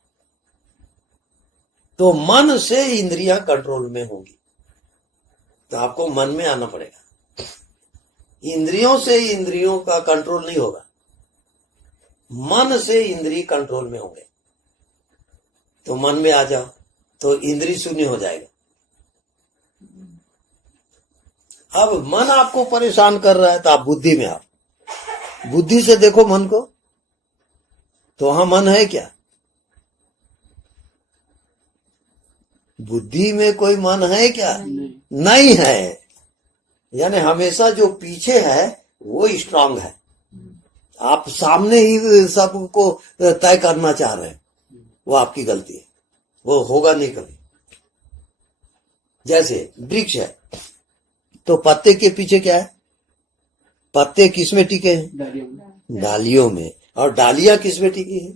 तो मन से इंद्रियां कंट्रोल में होंगी। तो आपको मन में आना पड़ेगा। इंद्रियों से इंद्रियों का कंट्रोल नहीं होगा, मन से इंद्रिय कंट्रोल में होंगे। तो मन में आ जाओ तो इंद्रिय शून्य हो जाएगा। अब मन आपको परेशान कर रहा है तो आप बुद्धि में आओ। बुद्धि से देखो मन को, तो वहां मन है क्या? बुद्धि में कोई मन है क्या? नहीं है। यानी हमेशा जो पीछे है वो स्ट्रांग है। आप सामने ही सबको तय करना चाह रहे हैं, वो आपकी गलती है। वो होगा नहीं कभी। जैसे वृक्ष है तो पत्ते के पीछे क्या है? पत्ते किसमें टिके हैं? डालियों में, डालियों में। और डालियां किसमें टिकी है?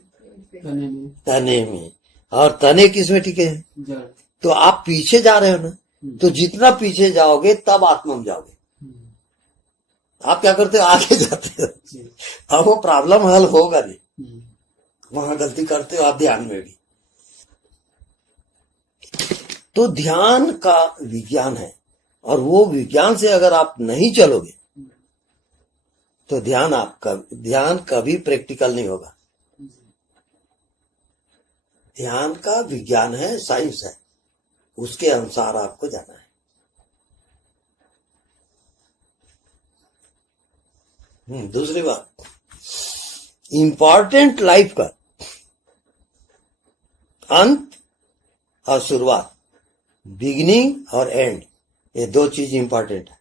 तने में, तने में। और तने किसमें टिके हैं? जड़। तो आप पीछे जा रहे हो ना, तो जितना पीछे जाओगे तब आत्मा में जाओगे। आप क्या करते हो? आगे जाते हो। जी। अब वो प्रॉब्लम हल होगा नहीं। हम्म, वहां गलती करते हो आप ध्यान में भी। तो ध्यान का विज्ञान है, और वो विज्ञान से अगर आप नहीं चलोगे तो ध्यान कभी प्रैक्टिकल नहीं होगा। ध्यान का विज्ञान है, साइंस है, उसके अनुसार आपको जाना है। दूसरी बात, इंपॉर्टेंट लाइफ का अंत और शुरुआत, बिगिनिंग और एंड, ये दो चीज इंपॉर्टेंट है।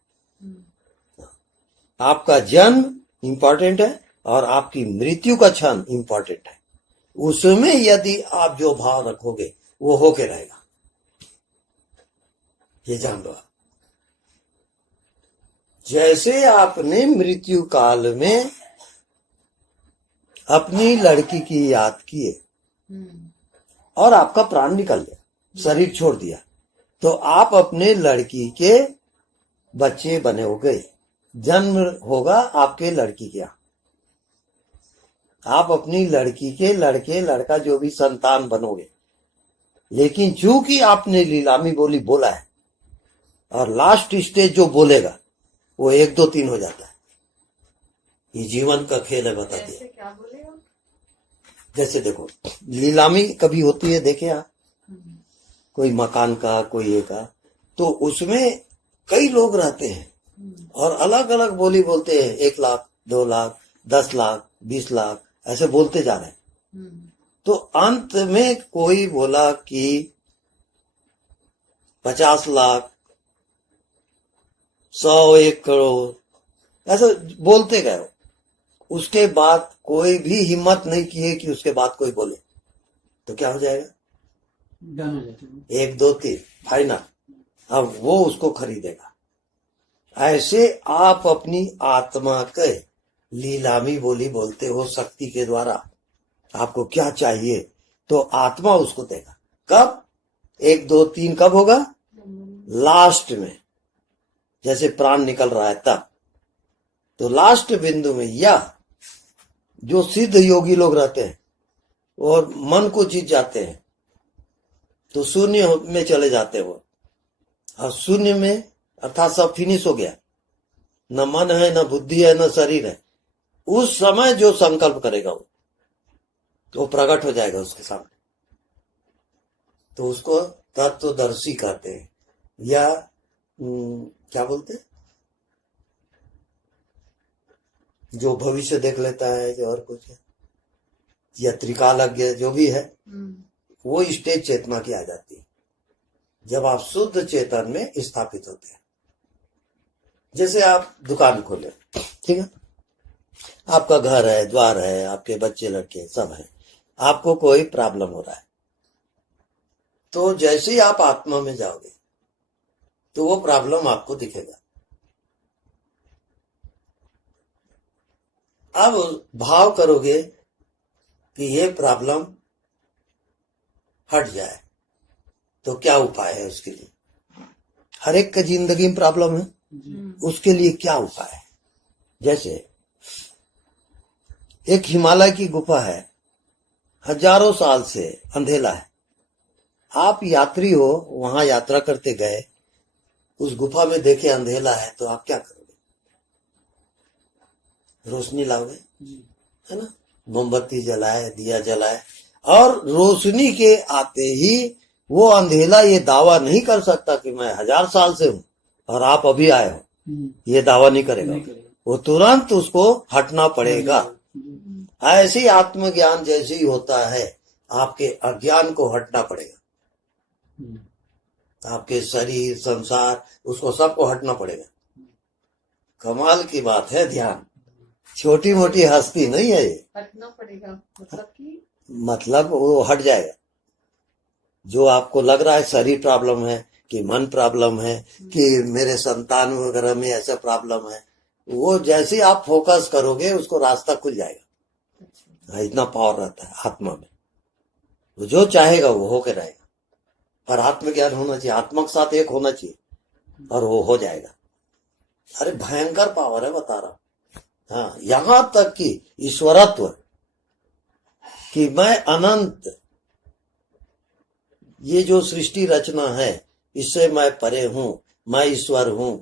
आपका जन्म इंपॉर्टेंट है और आपकी मृत्यु का क्षण इंपॉर्टेंट है। उसमें यदि आप जो भाव रखोगे वो होके रहेगा, ये जान लो आप। जैसे आपने मृत्यु काल में अपनी लड़की की याद किए और आपका प्राण निकल गया, शरीर छोड़ दिया, तो आप अपने लड़की के बच्चे बने हो गए। जन्म होगा आपके लड़की के यहाँ, आप अपनी लड़की के लड़के लड़का जो भी संतान बनोगे। लेकिन चूंकि आपने लीलामी बोली बोला है, और लास्ट स्टेज जो बोलेगा वो 1 2 3 हो जाता है। ये जीवन का खेल है, बता दिया। कैसे, क्या बोले आप? जैसे देखो, नीलामी कभी होती है, देखे आप, कोई मकान का, कोई ये का, तो उसमें कई लोग रहते हैं और अलग अलग बोली बोलते हैं। 1 लाख, 2 लाख, 10 लाख, 20 लाख, ऐसे बोलते जा रहे हैं। तो अंत में कोई बोला कि 50 लाख, 100, 1 करोड़, ऐसे बोलते गए। उसके बाद कोई भी हिम्मत नहीं की है कि उसके बाद कोई बोले, तो क्या हो जाएगा? डन हो जाते हैं। 1 2 3 फाइनल। अब वो उसको खरीदेगा। ऐसे आप अपनी आत्मा के लीलामी बोली बोलते हो शक्ति के द्वारा। आपको क्या चाहिए तो आत्मा उसको देगा। कब? 1 2 3 कब होगा? लास्ट में, जैसे प्राण निकल रहा है तब। तो लास्ट बिंदु में, या जो सिद्ध योगी लोग रहते हैं और मन को जीत जाते हैं तो शून्य में चले जाते हैं वो। और शून्य में अर्थात सब फिनिश हो गया, न मन है, न बुद्धि है, न शरीर है। उस समय जो संकल्प करेगा वो प्रकट हो जाएगा उसके सामने। तो उसको तत्वदर्शी कहते हैं, या क्या बोलते हैं, जो भविष्य देख लेता है, जो और कुछ है, या त्रिकालज्ञ जो भी है, वो स्टेज चेतना की आ जाती है जब आप शुद्ध चेतन में स्थापित होते हैं। जैसे आप दुकान खोले, ठीक है, आपका घर है, द्वार है, आपके बच्चे लड़के सब है, आपको कोई प्रॉब्लम हो रहा है, तो जैसे ही आप आत्मा में जाओगे तो वो प्रॉब्लम आपको दिखेगा। अब भाव करोगे कि ये प्रॉब्लम हट जाए, तो क्या उपाय है उसके लिए? हर एक का जिंदगी में प्रॉब्लम है, उसके लिए क्या उपाय है? जैसे एक हिमालय की गुफा है, हजारों साल से अंधेला है, आप यात्री हो, वहां यात्रा करते गए, उस गुफा में देखे अंधेला है, तो आप क्या करोगे? रोशनी लाओगे, है ना, मोमबत्ती जलाए, दिया जलाए, और रोशनी के आते ही वो अंधेला ये दावा नहीं कर सकता कि मैं 1000 साल से हूं और आप अभी आए हो, ये दावा नहीं करेगा। वो तुरंत उसको हटना पड़ेगा। ऐसे ही आत्मज्ञान जैसे ही होता है, आपके अज्ञान को हटना पड़ेगा। आपके शरीर, संसार, उसको सबको हटना पड़ेगा। कमाल की बात है ध्यान, छोटी मोटी हस्ती नहीं है ये। हटना पड़ेगा मतलब वो हट जाएगा। जो आपको लग रहा है शरीर प्रॉब्लम है, कि मन प्रॉब्लम है, कि मेरे संतान वगैरह में ऐसा प्रॉब्लम है, वो जैसे आप फोकस करोगे उसको रास्ता खुल जाएगा। इतना पावर रहता है आत्मा में, वो जो चाहेगा वो होके रहेगा। पर आत्मज्ञान होना चाहिए, आत्मा के साथ एक होना चाहिए, और वो हो जाएगा। अरे भयंकर पावर है, बता रहा हूं। हाँ, यहां तक कि ईश्वरत्व, कि मैं अनंत, ये जो सृष्टि रचना है इससे मैं परे हूं, मैं ईश्वर हूं,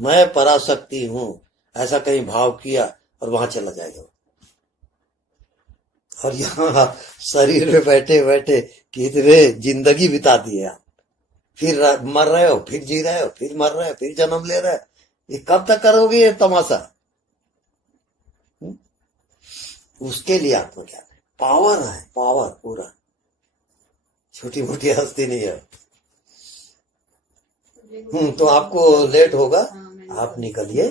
मैं पराशक्ति हूं, ऐसा कहीं भाव किया और वहां चला जाएगा। और यहाँ शरीर में बैठे बैठे कितने जिंदगी बिता दी है आप, फिर मर रहे हो, फिर जी रहे हो, फिर मर रहे हो, फिर जन्म ले रहे हो। ये कब तक करोगे ये तमाशा? उसके लिए आत्मज्ञान है, पावर है, पावर पूरा, छोटी मोटी हस्ती नहीं है। तो आपको लेट होगा, आप निकलिए।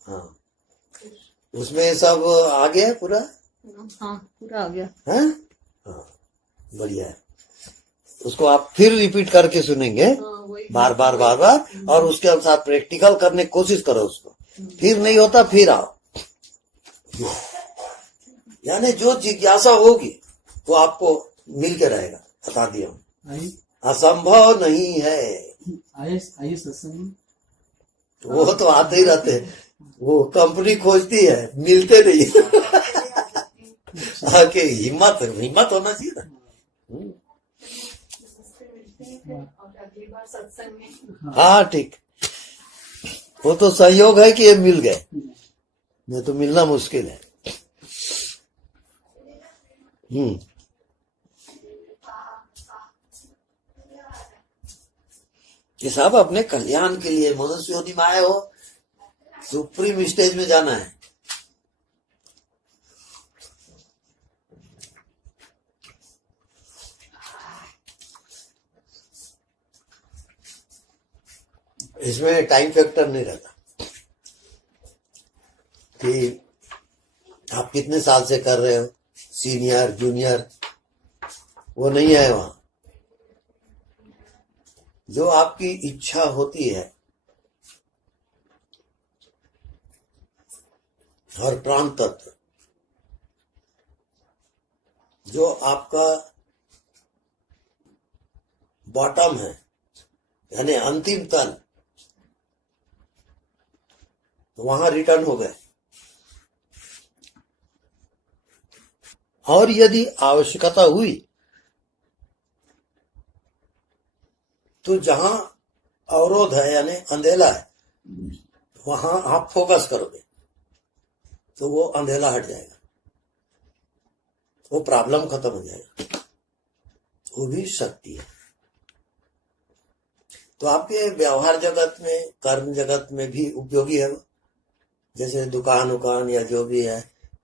हाँ, उसमें सब आ गया पूरा? हाँ, पूरा आ गया है। हाँ, बढ़िया है। उसको आप फिर रिपीट करके सुनेंगे, बार बार बार बार, और उसके अनुसार प्रैक्टिकल करने की कोशिश करो उसको। फिर नहीं होता फिर आओ। यानी जो जिज्ञासा होगी वो आपको मिल के रहेगा, बता दिया हूं, असंभव नहीं है। आइए सत्संग, वो तो आते ही रहते हैं, वो कंपनी खोजती है, मिलते नहीं। आके हिम्मत होना चाहिए ना। और अगली बार सत्संग में। हाँ ठीक, वो तो संयोग है कि ये मिल गए, नहीं तो मिलना मुश्किल है। ये सब अपने कल्याण के लिए, मनुष्य योनि में आए हो, सुप्रीम स्टेज में जाना है। इसमें टाइम फैक्टर नहीं रहता कि आप कितने साल से कर रहे हो, सीनियर जूनियर, वो नहीं है वहां। जो आपकी इच्छा होती है, और प्राण तत्व, जो आपका बॉटम है, यानी अंतिम तल, वहां रिटर्न हो गए। और यदि आवश्यकता हुई तो जहां अवरोध है यानी अंधेला है, वहां आप फोकस करोगे तो वो अंधेला हट जाएगा, वो प्रॉब्लम खत्म हो जाएगा। वो भी शक्ति है। तो आपके व्यवहार जगत में, कर्म जगत में भी उपयोगी है वो। जैसे दुकान उकान या जो भी है,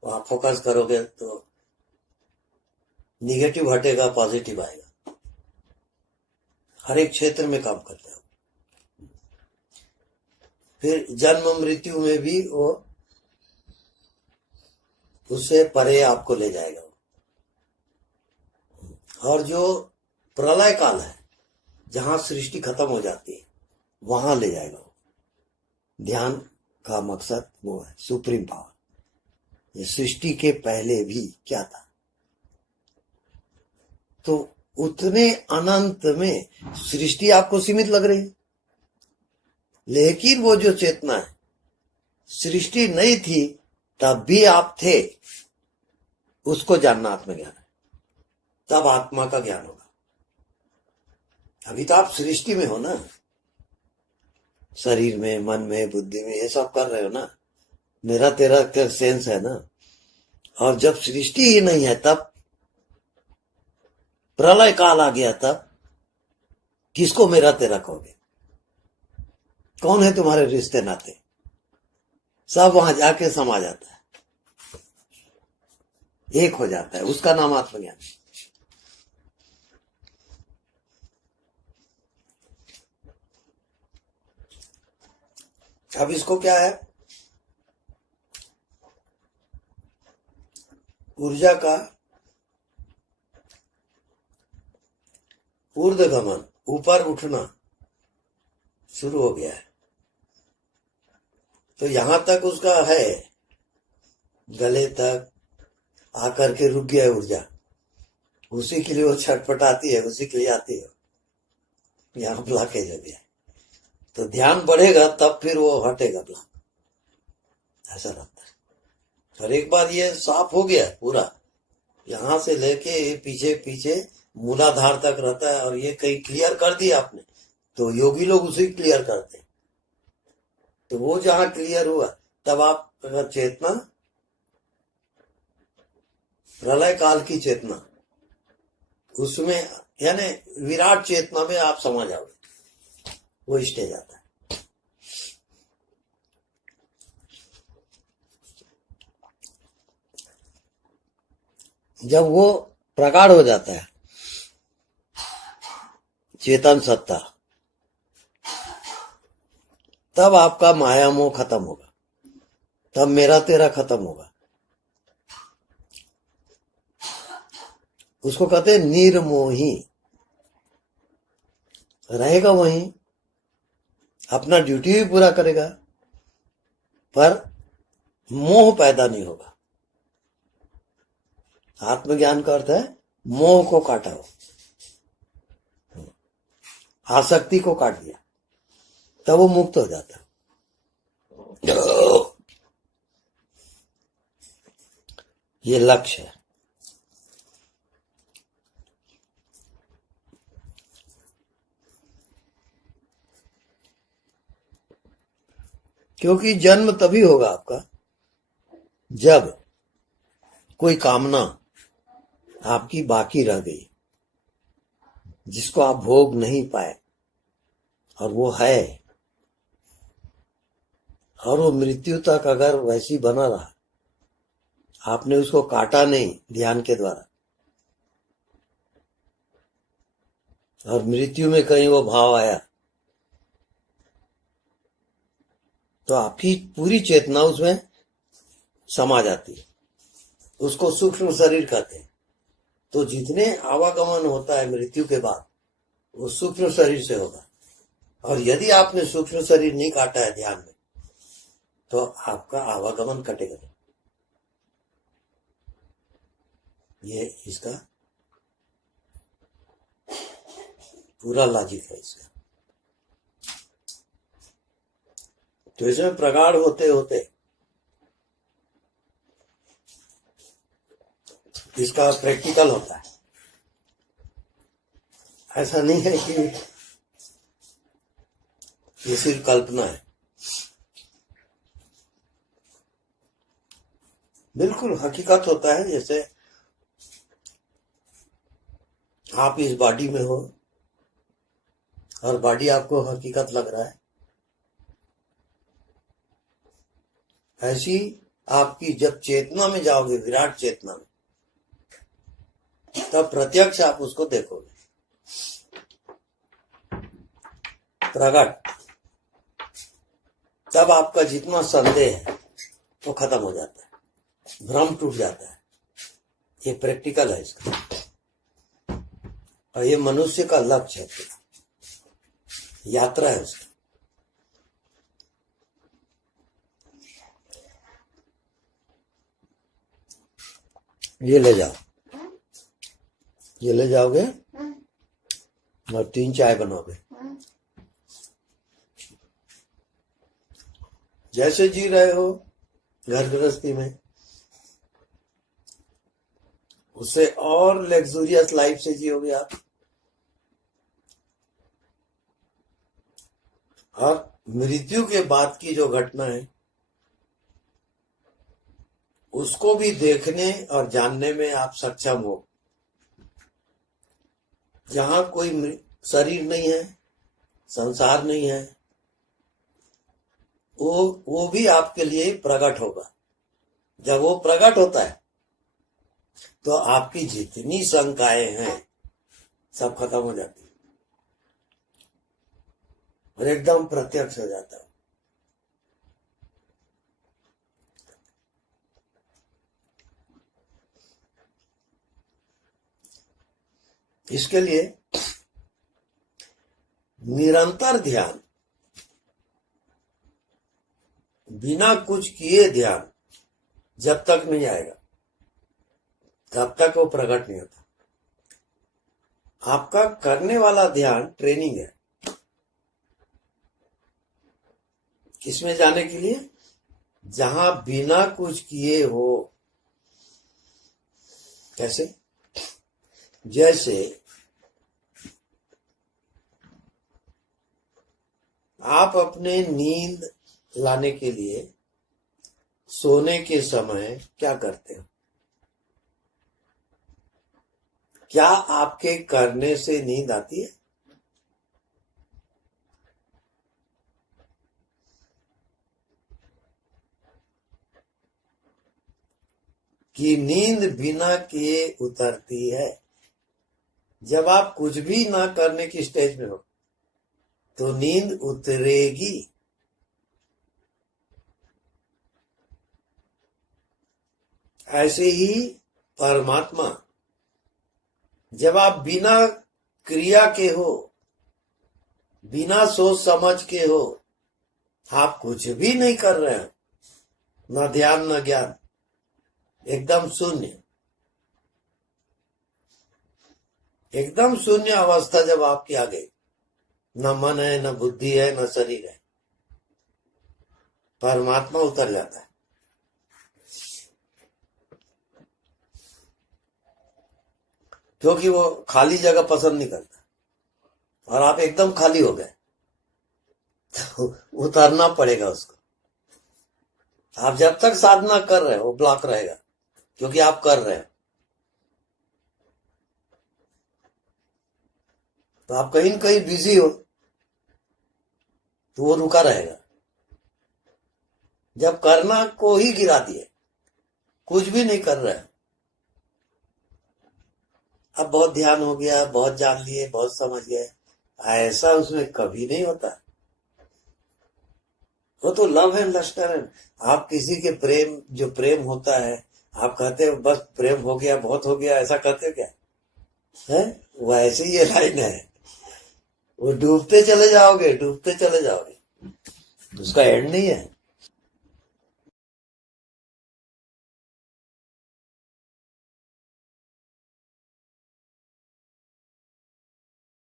वहां फोकस करोगे तो निगेटिव हटेगा, पॉजिटिव आएगा। हर एक क्षेत्र में काम करता है। फिर जन्म मृत्यु में भी वो उससे परे आपको ले जाएगा। और जो प्रलय काल है, जहां सृष्टि खत्म हो जाती है, वहां ले जाएगा वो। ध्यान का मकसद वो है, सुप्रीम पावर। ये सृष्टि के पहले भी क्या था, तो उतने अनंत में सृष्टि आपको सीमित लग रही है, लेकिन वो जो चेतना है, सृष्टि नहीं थी तब भी आप थे, उसको जानना आत्मज्ञान है। तब आत्मा का ज्ञान होगा। अभी तो आप सृष्टि में हो ना, शरीर में, मन में, बुद्धि में, ये सब कर रहे हो ना, मेरा तेरा का सेंस है ना। और जब सृष्टि ही नहीं है, तब प्रलय काल आ गया, तब किसको मेरा तेरा कहोगे? कौन है तुम्हारे रिश्ते नाते? सब वहां जाके समा जाता है, एक हो जाता है। उसका नाम आत्मज्ञान। अब इसको क्या है, ऊर्जा का ऊर्ध्वगमन, ऊपर उठना शुरू हो गया है। तो यहां तक उसका है, गले तक आकर के रुक गया है ऊर्जा। उसी के लिए वो छटपटाती है, उसी के लिए आती है। यहाँ ब्लॉकेज हो गया। तो ध्यान बढ़ेगा तब फिर वो हटेगा ब्लॉक, ऐसा लगता है। और एक बार ये साफ हो गया पूरा, यहां से लेके पीछे पीछे मूलाधार तक रहता है, और ये कहीं क्लियर कर दिया आपने, तो योगी लोग उसे क्लियर करते हैं। तो वो जहां क्लियर हुआ, तब आप चेतना, प्रलय काल की चेतना, उसमें यानी विराट चेतना में आप समा जाओगे। वो स्टेज आता है। जब वो प्रगाढ़ हो जाता है, चेतन सत्ता, तब आपका माया मोह खत्म होगा, तब मेरा तेरा खत्म होगा। उसको कहते हैं निर्मोही। रहेगा वहीं, अपना ड्यूटी भी पूरा करेगा, पर मोह पैदा नहीं होगा। आत्मज्ञान का अर्थ है मोह को काटा हो, आसक्ति को काट दिया, तब वो मुक्त हो जाता है। ये लक्ष्य है। क्योंकि जन्म तभी होगा आपका जब कोई कामना आपकी बाकी रह गई, जिसको आप भोग नहीं पाए, और वो है, और वो मृत्यु तक अगर वैसी बना रहा, आपने उसको काटा नहीं ध्यान के द्वारा, और मृत्यु में कहीं वो भाव आया, तो आपकी पूरी चेतना उसमें समा जाती है। उसको सूक्ष्म शरीर कहते हैं। तो जितने आवागमन होता है मृत्यु के बाद, वो सूक्ष्म शरीर से होगा। और यदि आपने सूक्ष्म शरीर नहीं काटा है ध्यान में, तो आपका आवागमन कटेगा। ये इसका पूरा लॉजिक है इसका। तो इसमें प्रगाढ़ होते होते इसका प्रैक्टिकल होता है। ऐसा नहीं है कि ये सिर्फ कल्पना है, बिल्कुल हकीकत होता है। जैसे आप इस बॉडी में हो और बॉडी आपको हकीकत लग रहा है, ऐसी आपकी जब चेतना में जाओगे, विराट चेतना में, तब प्रत्यक्ष आप उसको देखोगे प्रकट। तब आपका जितना संदेह है वो खत्म हो जाता है, भ्रम टूट जाता है। ये प्रैक्टिकल है इसका, और ये मनुष्य का लक्ष्य है, यात्रा है उसकी। ये ले जाओ, ये ले जाओगे और 3 चाय बनोगे। जैसे जी रहे हो घर गृहस्थी में, उससे और लग्जूरियस लाइफ से जियोगे आप। और मृत्यु के बाद की जो घटना है उसको भी देखने और जानने में आप सक्षम हो। जहां कोई शरीर नहीं है, संसार नहीं है, वो भी आपके लिए प्रकट होगा। जब वो प्रकट होता है तो आपकी जितनी शंकाएं हैं सब खत्म हो जाती है और एकदम प्रत्यक्ष हो जाता है। इसके लिए निरंतर ध्यान, बिना कुछ किए ध्यान जब तक नहीं आएगा तब तक वो प्रकट नहीं होता। आपका करने वाला ध्यान ट्रेनिंग है, किसमें जाने के लिए? जहां बिना कुछ किए हो। कैसे? जैसे आप अपने नींद लाने के लिए सोने के समय क्या करते हो? क्या आपके करने से नींद आती है? कि नींद बिना किए उतरती है? जब आप कुछ भी ना करने की स्टेज में हो तो नींद उतरेगी। ऐसे ही परमात्मा, जब आप बिना क्रिया के हो, बिना सोच समझ के हो, आप कुछ भी नहीं कर रहे हैं, न ध्यान न ज्ञान, एकदम शून्य, एकदम शून्य अवस्था जब आपकी आ गई, न मन है, न बुद्धि है, न शरीर है, परमात्मा उतर जाता है। क्योंकि वो खाली जगह पसंद नहीं करता और आप एकदम खाली हो गए तो उतरना पड़ेगा उसको। आप जब तक साधना कर रहे हो वो ब्लॉक रहेगा, क्योंकि आप कर रहे हो। तो आप कहीं न कहीं बिजी हो तो वो रुका रहेगा। जब करना को ही गिरा दिए, कुछ भी नहीं कर रहे, अब बहुत ध्यान हो गया, बहुत जान लिए, बहुत समझ गए, ऐसा उसमें कभी नहीं होता। वो तो लव एंड लस्टर है। आप किसी के प्रेम, जो प्रेम होता है, आप कहते हो बस प्रेम हो गया, बहुत हो गया, ऐसा कहते हो क्या है? वैसे ही ये लाइन है, वो डूबते चले जाओगे, डूबते चले जाओगे, उसका एंड नहीं है।